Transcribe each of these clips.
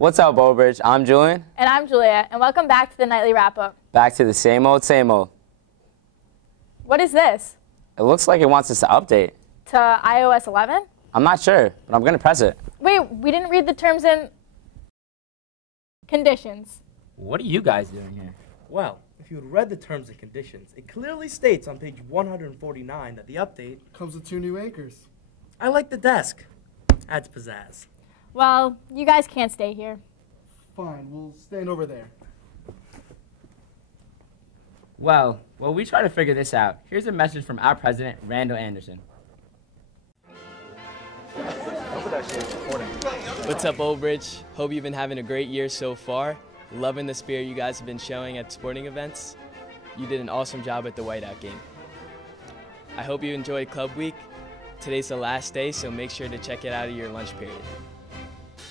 What's up, Bowbridge? I'm Julian. And I'm Julia, and welcome back to the Nightly Wrap-Up. Back to the same old, same old. What is this? It looks like it wants us to update. To iOS 11? I'm not sure, but I'm going to press it. Wait, we didn't read the terms and conditions. What are you guys doing here? Well, if you had read the terms and conditions, it clearly states on page 149 that the update comes with 2 new anchors. I like the desk. Adds pizzazz. Well, you guys can't stay here. Fine, we'll stand over there. Well, while we try to figure this out, here's a message from our president, Randall Anderson. What's up, Old Bridge? Hope you've been having a great year so far. Loving the spirit you guys have been showing at sporting events. You did an awesome job at the Whiteout game. I hope you enjoyed Club Week. Today's the last day, so make sure to check it out at your lunch period.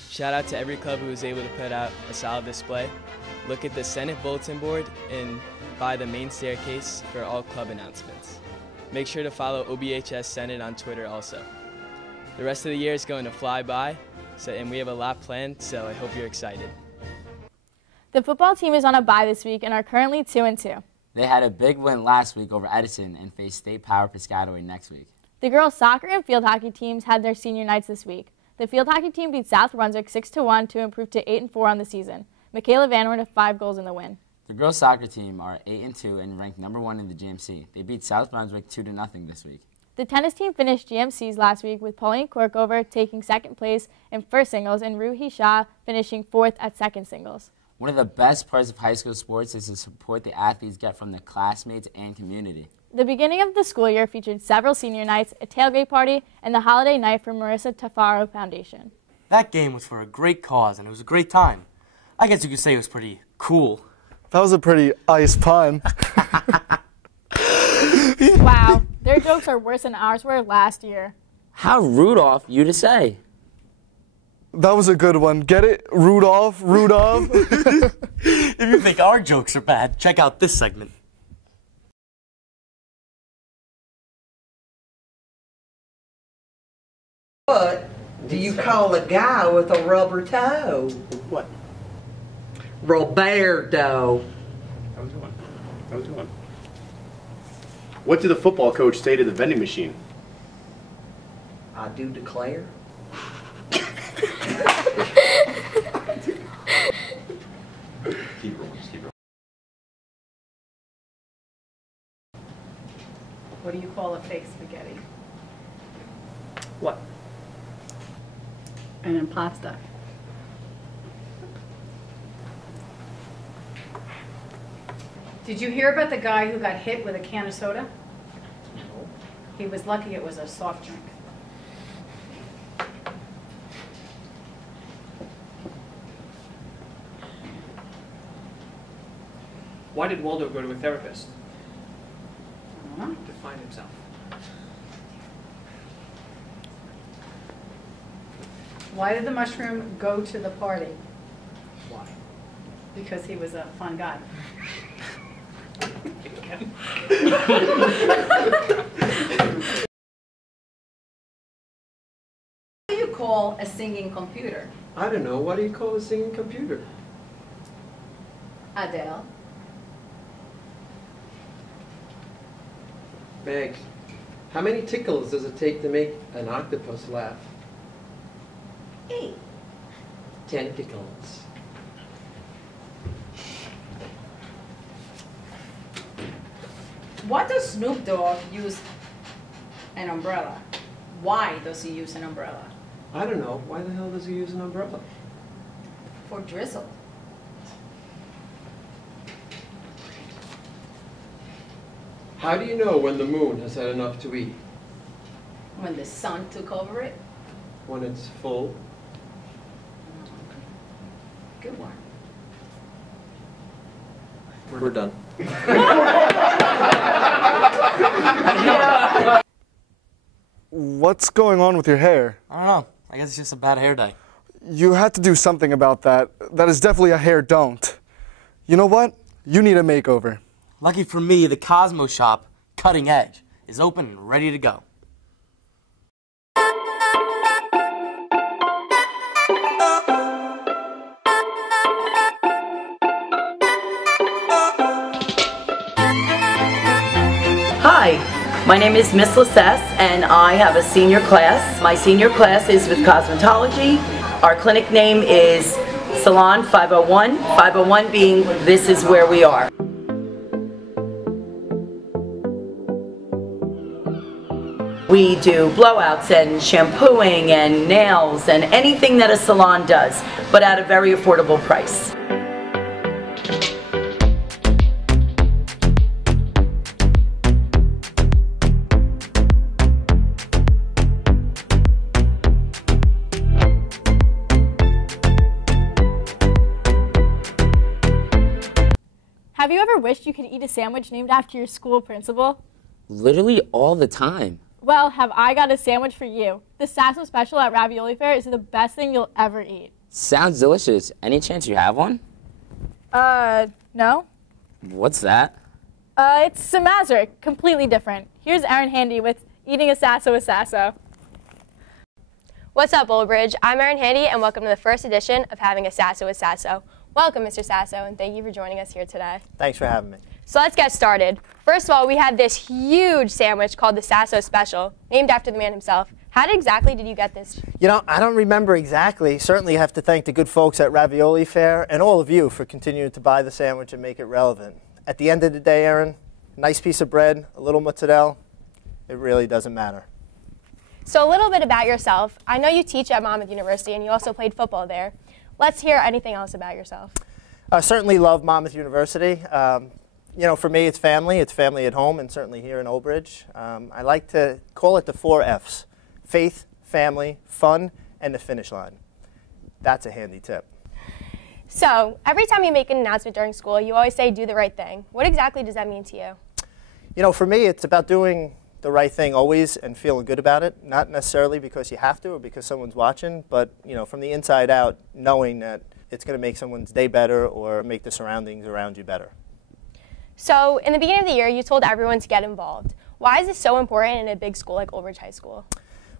Shout out to every club who was able to put out a solid display. Look at the Senate bulletin board and by the main staircase for all club announcements. Make sure to follow OBHS Senate on Twitter also. The rest of the year is going to fly by, and we have a lot planned, so I hope you're excited. The football team is on a bye this week and are currently 2-2. They had a big win last week over Edison and face State Power Piscataway next week. The girls' soccer and field hockey teams had their senior nights this week. The field hockey team beat South Brunswick 6-1 to improve to 8-4 on the season. Michaela Vanward had 5 goals in the win. The girls' soccer team are 8-2 and ranked #1 in the GMC. They beat South Brunswick 2-0 this week. The tennis team finished GMCs last week with Pauline Korkover taking 2nd place in first singles and Ruhi Shah finishing 4th at 2nd singles. One of the best parts of high school sports is the support the athletes get from their classmates and community. The beginning of the school year featured several senior nights, a tailgate party, and the holiday night for Marissa Tafaro Foundation. That game was for a great cause, and it was a great time. I guess you could say it was pretty cool. That was a pretty ice pun. Wow, their jokes are worse than ours were last year. How rude of you to say. That was a good one. Get it? Rudolph? Rudolph? If you think our jokes are bad, check out this segment. What do you call a guy with a rubber toe? What? Roberto. That was one. That was one. What did the football coach say to the vending machine? I do declare. Keep rolling, just keep rolling. What do you call a fake spaghetti? What? An impasta. Did you hear about the guy who got hit with a can of soda? No. He was lucky it was a soft drink. Why did Waldo go to a therapist? I don't know. To find himself. Why did the mushroom go to the party? Why? Because he was a fun guy. What do you call a singing computer? I don't know. What do you call a singing computer? Adele. Max, how many tickles does it take to make an octopus laugh? 8. 10 tickles. Why does Snoop Dogg use an umbrella? Why does he use an umbrella? I don't know. Why the hell does he use an umbrella? For drizzle. How do you know when the moon has had enough to eat? When the sun took over it? When it's full? Good one. We're done. What's going on with your hair? I don't know. I guess it's just a bad hair day. You had to do something about that. That is definitely a hair don't. You know what? You need a makeover. Lucky for me, the Cosmo Shop, Cutting Edge, is open and ready to go. Hi, my name is Miss Lissess and I have a senior class. My senior class is with cosmetology. Our clinic name is Salon 501, 501 being this is where we are. We do blowouts and shampooing and nails and anything that a salon does, but at a very affordable price. Have you ever wished you could eat a sandwich named after your school principal? Literally all the time. Well, have I got a sandwich for you. The Sasso Special at Ravioli Fair is the best thing you'll ever eat. Sounds delicious. Any chance you have one? No. What's that? It's some Mazur, completely different. Here's Erin Handy with Eating a Sasso with Sasso. What's up, Old Bridge? I'm Erin Handy, and welcome to the first edition of Having a Sasso with Sasso. Welcome, Mr. Sasso, and thank you for joining us here today. Thanks for having me. So let's get started. First of all, we have this huge sandwich called the Sasso Special, named after the man himself. How exactly did you get this? You know, I don't remember exactly. Certainly have to thank the good folks at Ravioli Fair and all of you for continuing to buy the sandwich and make it relevant. At the end of the day, Erin, nice piece of bread, a little mozzarella, it really doesn't matter. So a little bit about yourself. I know you teach at Monmouth University and you also played football there. Let's hear anything else about yourself. I certainly love Monmouth University. You know, for me, it's family at home, and certainly here in Old Bridge. I like to call it the 4 F's: faith, family, fun, and the finish line. That's a handy tip. So, every time you make an announcement during school, you always say, do the right thing. What exactly does that mean to you? You know, for me, it's about doing the right thing always and feeling good about it, not necessarily because you have to or because someone's watching, but, you know, from the inside out, knowing that it's going to make someone's day better or make the surroundings around you better. So, in the beginning of the year, you told everyone to get involved. Why is this so important in a big school like Old Bridge High School?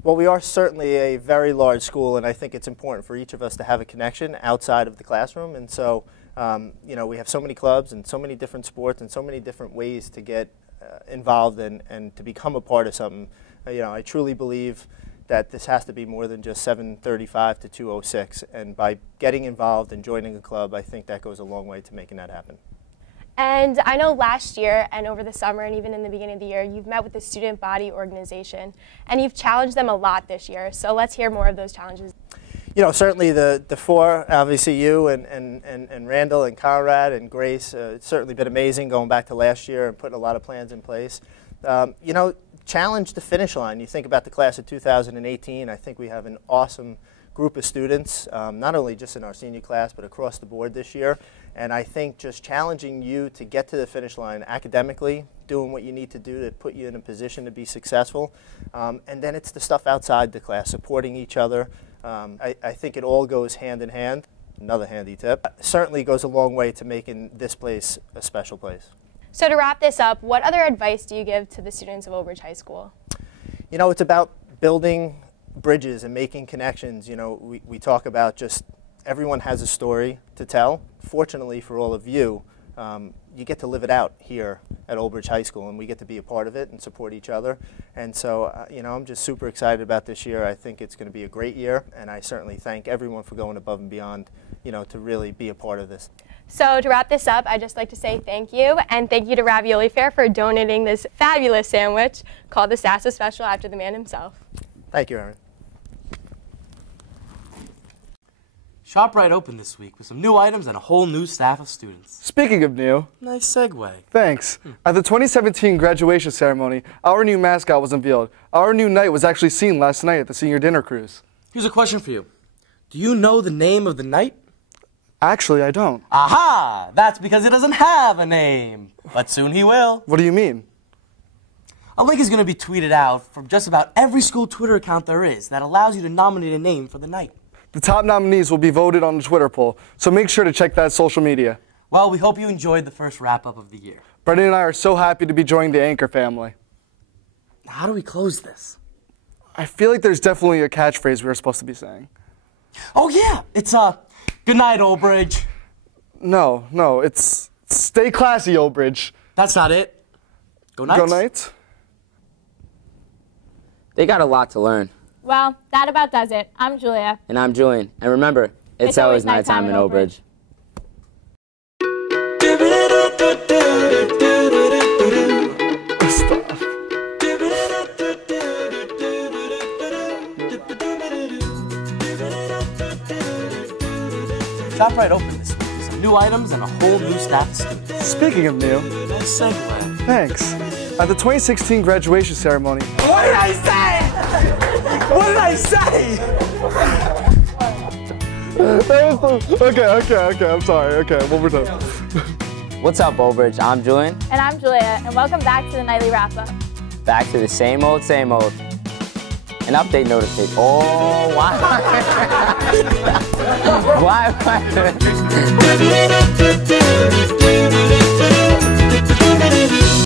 Well, we are certainly a very large school, and I think it's important for each of us to have a connection outside of the classroom. And so, you know, we have so many clubs and so many different sports and so many different ways to get involved and to become a part of something. You know, I truly believe that this has to be more than just 7:35 to 2:06. And by getting involved and joining a club, I think that goes a long way to making that happen. And I know last year and over the summer and even in the beginning of the year, you've met with the student body organization and you've challenged them a lot this year. So let's hear more of those challenges. You know, certainly the 4, obviously you and Randall and Conrad and Grace, it's certainly been amazing going back to last year and putting a lot of plans in place. You know, challenge the finish line. You think about the class of 2018, I think we have an awesome group of students, not only just in our senior class, but across the board this year. And I think just challenging you to get to the finish line academically, doing what you need to do to put you in a position to be successful. And then it's the stuff outside the class, supporting each other. I think it all goes hand in hand. Another handy tip. Certainly goes a long way to making this place a special place. So to wrap this up, what other advice do you give to the students of Old Bridge High School? You know, it's about building bridges and making connections. You know, we talk about just everyone has a story to tell. Fortunately for all of you, you get to live it out here at Old Bridge High School, and we get to be a part of it and support each other. And so, you know, I'm just super excited about this year. I think it's going to be a great year, and I certainly thank everyone for going above and beyond, you know, to really be a part of this. So to wrap this up, I'd just like to say thank you, and thank you to Ravioli Fair for donating this fabulous sandwich called the Sasso Special after the man himself. Thank you, Erin. ShopRite opened this week with some new items and a whole new staff of students. Speaking of new. Nice segue. Thanks. At the 2017 graduation ceremony, our new mascot was unveiled. Our new knight was actually seen last night at the senior dinner cruise. Here's a question for you. Do you know the name of the knight? Actually, I don't. Aha! That's because he doesn't have a name. But soon he will. What do you mean? A link is going to be tweeted out from just about every school Twitter account there is that allows you to nominate a name for the knight. The top nominees will be voted on the Twitter poll, so make sure to check that social media. Well, we hope you enjoyed the first wrap-up of the year. Brendan and I are so happy to be joining the Anchor family. How do we close this? I feel like there's definitely a catchphrase we were supposed to be saying. Oh yeah, it's good night, Old Bridge. No, it's stay classy, Old Bridge. That's not it. Go Knights. Go Knights. They got a lot to learn. Well, that about does it. I'm Julia. And I'm Julian. And remember, it's always nighttime in Old Bridge. ShopRite opened this week with some new items and a whole new staff of students. Speaking of new. Nice segue. Thanks. At the 2016 graduation ceremony. What did I say? What did I say? Okay, I'm sorry. Okay, one more time. What's up, Old Bridge? I'm Julian. And I'm Julia, and welcome back to the Nightly Wrap-Up. Back to the same old, same old. An update notification. Oh, why? Why?